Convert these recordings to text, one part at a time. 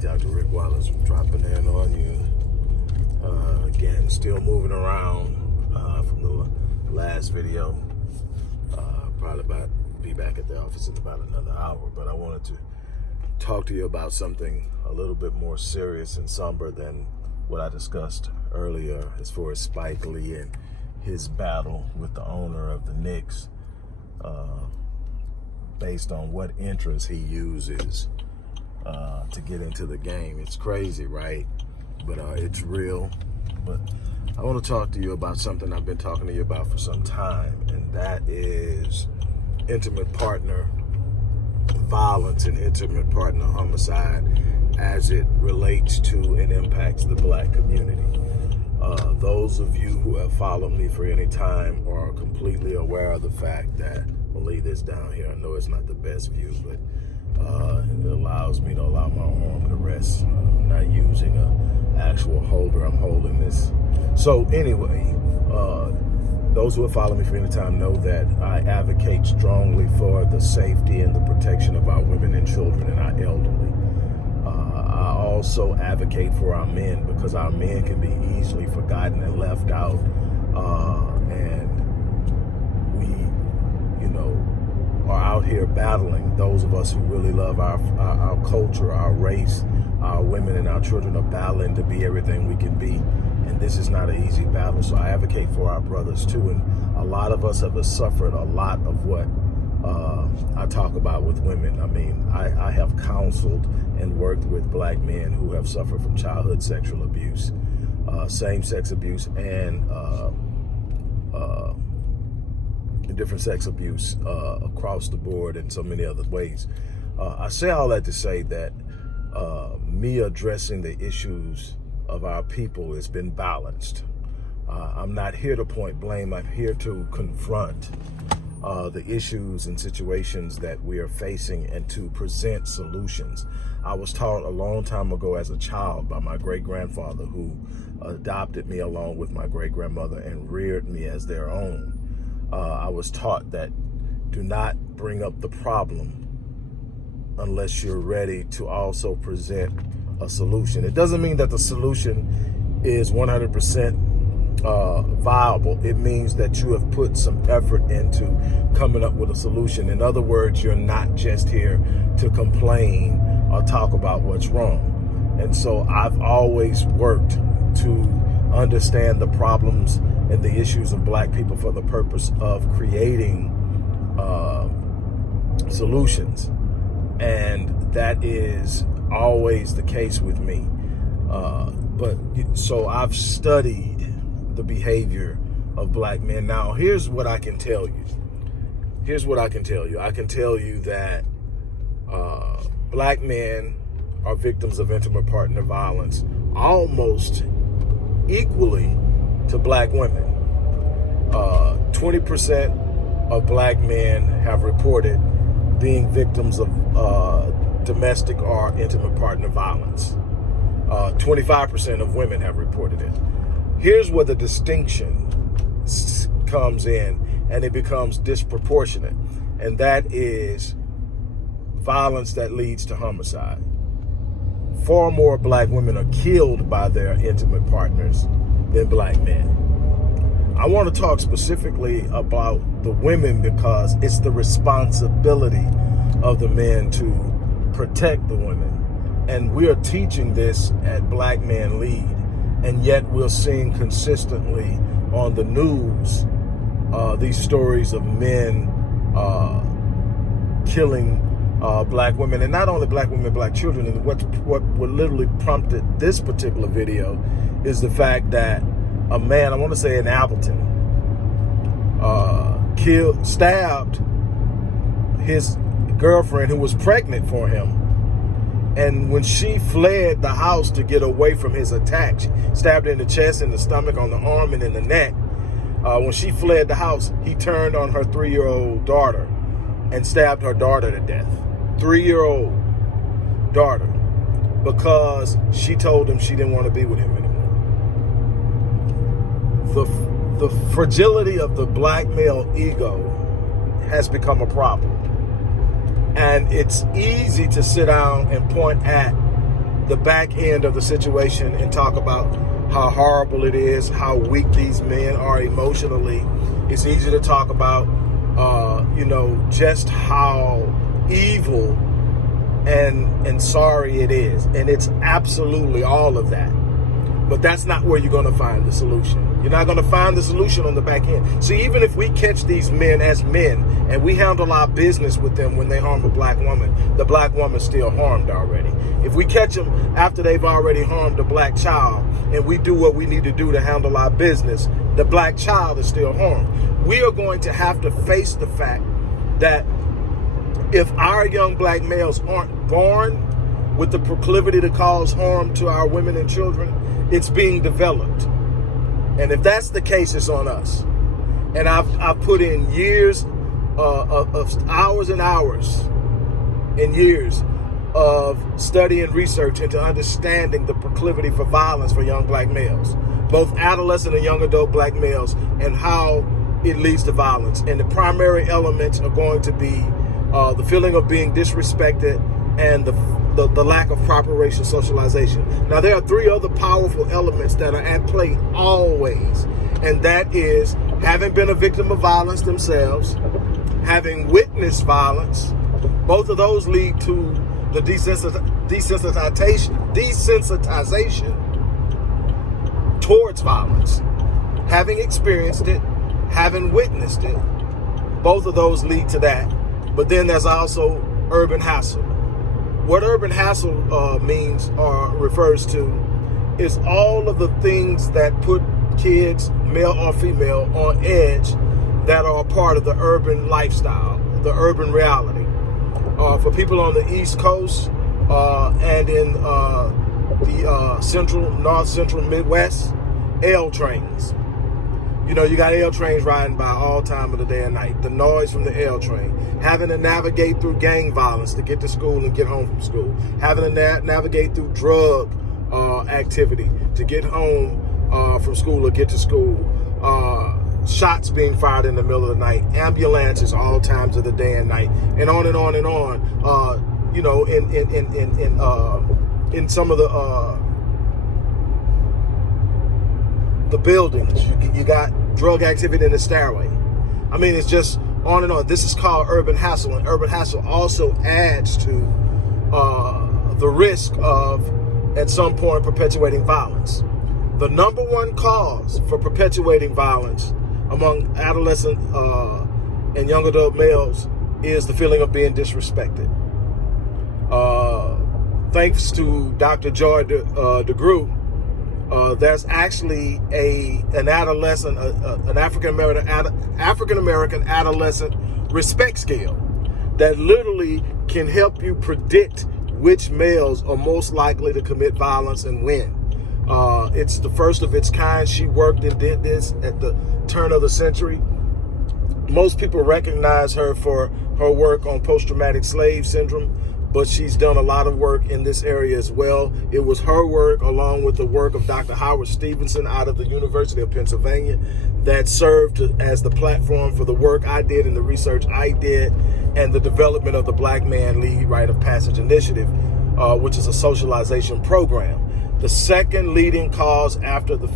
Dr. Rick Wallace dropping in on you. Again, still moving around from the last video. Probably be back at the office in about another hour, but I wanted to talk to you about something a little bit more serious and somber than what I discussed earlier as far as Spike Lee and his battle with the owner of the Knicks based on what interest he uses to get into the game. It's crazy, right? But it's real. But I want to talk to you about something I've been talking to you about for some time, and that is intimate partner violence and intimate partner homicide as it relates to and impacts the black community. Those of you who have followed me for any time are completely aware of the fact that, I'll leave this down here. I know it's not the best view, but it allows me to allow my arm to rest. I'm not using an actual holder. I'm holding this. So anyway, those who have followed me for any time know that I advocate strongly for the safety and the protection of our women and children and our elderly. I also advocate for our men, because our men can be easily forgotten and left out. And we, are out here battling. Those of us who really love our culture, our race, our women and our children are battling to be everything we can be. And this is not an easy battle. So I advocate for our brothers too. And a lot of us have suffered a lot of what I talk about with women. I mean, I have counseled and worked with black men who have suffered from childhood sexual abuse, same-sex abuse, and different sex abuse across the board in so many other ways. I say all that to say that me addressing the issues of our people has been balanced. I'm not here to point blame. I'm here to confront the issues and situations that we are facing and to present solutions. I was taught a long time ago as a child by my great-grandfather, who adopted me along with my great-grandmother and reared me as their own. I was taught that do not bring up the problem unless you're ready to also present a solution. It doesn't mean that the solution is 100% viable. It means that you have put some effort into coming up with a solution. In other words, you're not just here to complain or talk about what's wrong. And so I've always worked to understand the problems and the issues of black people for the purpose of creating solutions. And that is always the case with me. So I've studied the behavior of black men. Now, here's what I can tell you. I can tell you that black men are victims of intimate partner violence almost equally to black women. 20% of black men have reported being victims of domestic or intimate partner violence. 25% of women have reported it. Here's where the distinction comes in, and it becomes disproportionate, and that is violence that leads to homicide. Far more black women are killed by their intimate partners than black men. I want to talk specifically about the women because it's the responsibility of the men to protect the women. And we are teaching this at Black Men Lead, and yet we're seeing consistently on the news these stories of men killing black women, and not only black women, black children. And what literally prompted this particular video is the fact that a man, I want to say in Appleton, stabbed his girlfriend who was pregnant for him. And when she fled the house to get away from his attack, stabbed her in the chest, in the stomach, on the arm, and in the neck. When she fled the house, he turned on her 3-year-old daughter and stabbed her daughter to death. 3-year-old daughter, because she told him she didn't want to be with him anymore. The fragility of the black male ego has become a problem. And it's easy to sit down and point at the back end of the situation and talk about how horrible it is, how weak these men are emotionally. It's easy to talk about, just how evil and sorry it is. And it's absolutely all of that. But that's not where you're going to find the solution. You're not going to find the solution on the back end. See, even if we catch these men as men and we handle our business with them when they harm a black woman, the black woman's still harmed already. If we catch them after they've already harmed a black child and we do what we need to do to handle our business, the black child is still harmed. We are going to have to face the fact that if our young black males aren't born with the proclivity to cause harm to our women and children, it's being developed. And if that's the case, it's on us. And I've put in years of hours and hours and years of study and research into understanding the proclivity for violence for young black males, both adolescent and young adult black males, and how it leads to violence. And the primary elements are going to be the feeling of being disrespected and the lack of proper racial socialization. Now, there are three other powerful elements that are at play always, and that is having been a victim of violence themselves, having witnessed violence. Both of those lead to the desensitization towards violence. Having experienced it, having witnessed it, both of those lead to that. But then there's also urban hassle. What urban hassle means or refers to is all of the things that put kids, male or female, on edge that are a part of the urban lifestyle, the urban reality. For people on the East Coast and in the North Central Midwest, L trains. You know, you got L trains riding by all time of the day and night. The noise from the L train. Having to navigate through gang violence to get to school and get home from school. Having to navigate through drug activity to get home from school or get to school. Shots being fired in the middle of the night. Ambulances all times of the day and night. And on and on and on. In some of the buildings, you got drug activity in the stairway. I mean, it's just on and on. This is called urban hassle, and urban hassle also adds to the risk of, at some point, perpetuating violence. The number one cause for perpetuating violence among adolescent and young adult males is the feeling of being disrespected. Thanks to Dr. Joy DeGruy, there's actually an adolescent, an African American adolescent respect scale that literally can help you predict which males are most likely to commit violence and when. It's the first of its kind. She worked and did this at the turn of the century. Most people recognize her for her work on post-traumatic slave syndrome, but she's done a lot of work in this area as well. It was her work, along with the work of Dr. Howard Stevenson out of the University of Pennsylvania, that served as the platform for the work I did and the research I did and the development of the Black Man Lead Rite of Passage Initiative, which is a socialization program. The second leading cause after the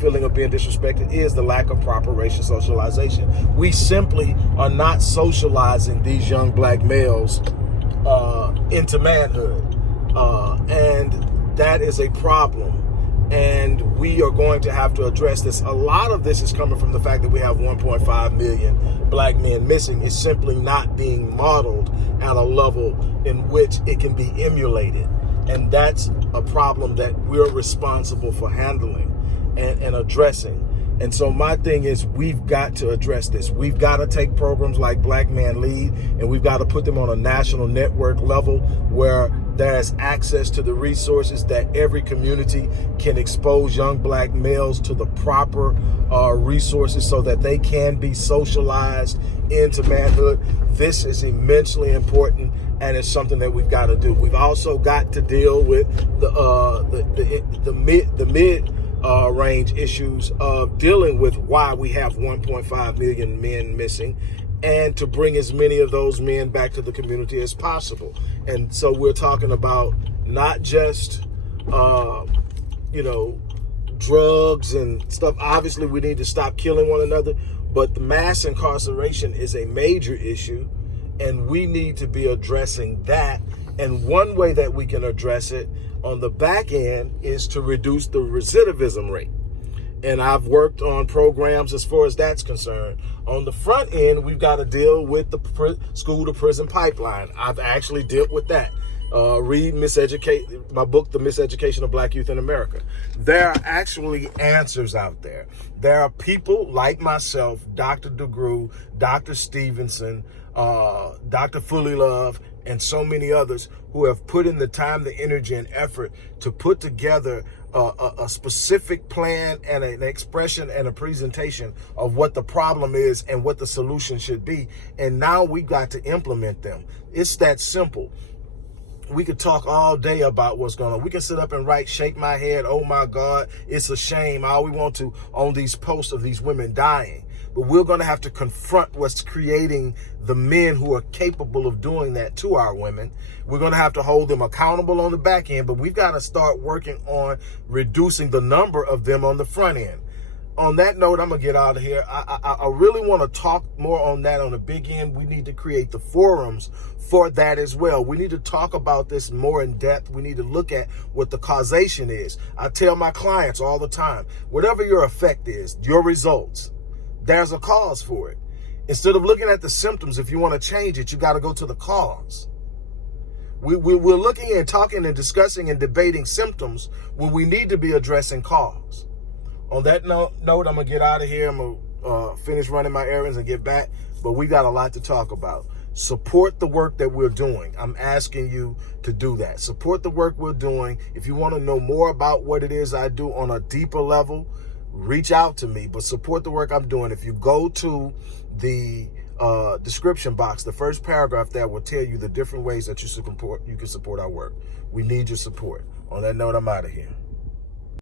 feeling of being disrespected is the lack of proper racial socialization. We simply are not socializing these young black males into manhood, and that is a problem, and we are going to have to address this. A lot of this is coming from the fact that we have 1.5 million black men missing. It's simply not being modeled at a level in which it can be emulated, and that's a problem that we're responsible for handling and addressing. And so my thing is, we've got to address this. We've got to take programs like Black Man Lead, and we've got to put them on a national network level where there's access to the resources that every community can expose young black males to the proper resources so that they can be socialized into manhood. This is immensely important, and it's something that we've got to do. We've also got to deal with the mid range issues of dealing with why we have 1.5 million men missing, and to bring as many of those men back to the community as possible. And so we're talking about not just you know, drugs and stuff. Obviously, we need to stop killing one another, but the mass incarceration is a major issue, and we need to be addressing that. And one way that we can address it on the back end is to reduce the recidivism rate. And I've worked on programs as far as that's concerned. On the front end, we've got to deal with the school to prison pipeline. I've actually dealt with that. Read my book, The Miseducation of Black Youth in America. There are actually answers out there. There are people like myself, Dr. DeGrew, Dr. Stevenson, Dr. Fully Love, and so many others who have put in the time, the energy, and effort to put together a specific plan and an expression and a presentation of what the problem is and what the solution should be. And now we got to implement them. It's that simple. We could talk all day about what's going on. We can sit up and write, shake my head, oh my God, it's a shame, all we want to on these posts of these women dying. But we're going to have to confront what's creating the men who are capable of doing that to our women. We're going to have to hold them accountable on the back end, but we've got to start working on reducing the number of them on the front end. On that note, I'm going to get out of here. I really want to talk more on that on the big end. We need to create the forums for that as well. We need to talk about this more in depth. We need to look at what the causation is. I tell my clients all the time, whatever your effect is, your results, there's a cause for it. Instead of looking at the symptoms, if you want to change it, you got to go to the cause. We're looking and talking and discussing and debating symptoms when we need to be addressing cause. On that note, I'm going to get out of here. I'm going to finish running my errands and get back. But we got a lot to talk about. Support the work that we're doing. I'm asking you to do that. Support the work we're doing. If you want to know more about what it is I do on a deeper level, reach out to me. But support the work I'm doing. If you go to the description box, the first paragraph there will tell you the different ways that you can support our work. We need your support. On that note, I'm out of here.